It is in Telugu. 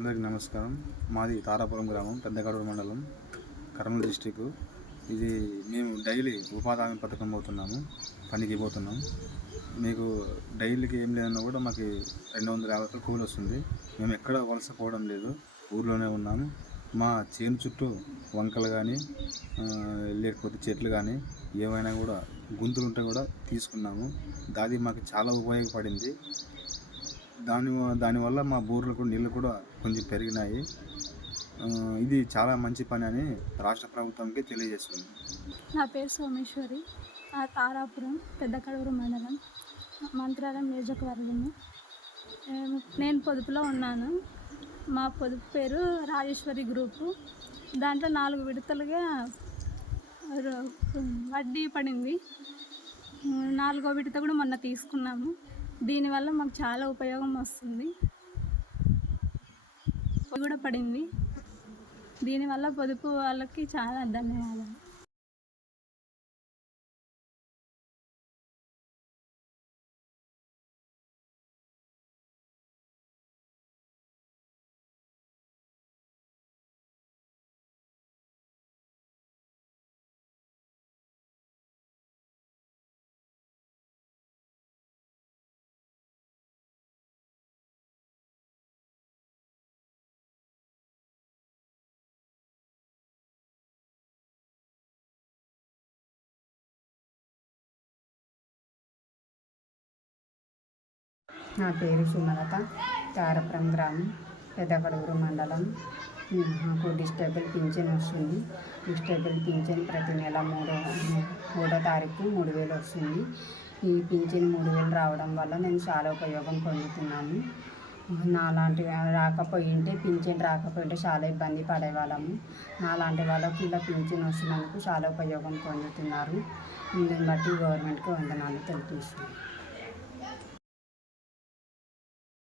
అందరికీ నమస్కారం. మాది తారాపురం గ్రామం, పెద్దగడూరు మండలం, కర్నూలు డిస్టిక్. ఇది మేము డైలీ ఉపాధి హామీ పథకం పనికి పోతున్నాం. మీకు డైలీకి ఏం లేదన్నా కూడా మాకు 250 కూలి వస్తుంది. మేము ఎక్కడ వలసపోవడం లేదు, ఊర్లోనే ఉన్నాము. మా చేను చుట్టూ వంకలు కానీ లేకపోతే చెట్లు కానీ ఏమైనా కూడా గుంతులు ఉంటే కూడా తీసుకున్నాము. అది మాకు చాలా ఉపయోగపడింది. దానివల్ల మా బోర్లకు నీళ్ళు కూడా కొంచెం పెరిగినాయి. ఇది చాలా మంచి పని అని రాష్ట్ర ప్రభుత్వానికి తెలియజేస్తుంది. నా పేరు సోమేశ్వరి. తారాపురం, పెద్దకడూరు మండలం, మంత్రాలయం నియోజకవర్గము. నేను పొదుపులో ఉన్నాను. మా పొదుపు పేరు రాజేశ్వరి గ్రూపు. దాంట్లో 4 విడతలుగా వడ్డీ పడింది. 4వ విడత కూడా మొన్న తీసుకున్నాము. దీనివల్ల మాకు చాలా ఉపయోగం వస్తుంది. కూడా పడింది. దీనివల్ల పొదుపు వాళ్ళకి చాలా ధన్యవాదాలు. నా పేరు సుమలత. తారాపురం గ్రామం, పెద్దకడూరు మండలం. నాకు డిస్టేబుల్ పింఛన్ వస్తుంది. డిస్టేబుల్ పింఛన్ ప్రతి నెల 3వ తారీఖు 3000 వస్తుంది. ఈ పింఛన్ 3000 రావడం వల్ల నేను చాలా ఉపయోగం పొందుతున్నాను. నాలాంటి పింఛన్ రాకపోయింటే చాలా ఇబ్బంది పడేవాళ్ళము. నాలాంటి వాళ్ళకు ఇలా పింఛన్ వస్తున్నందుకు చాలా ఉపయోగం పొందుతున్నారు. దీన్ని బట్టి గవర్నమెంట్కి వందనాలు తెలియజేస్తున్నాను.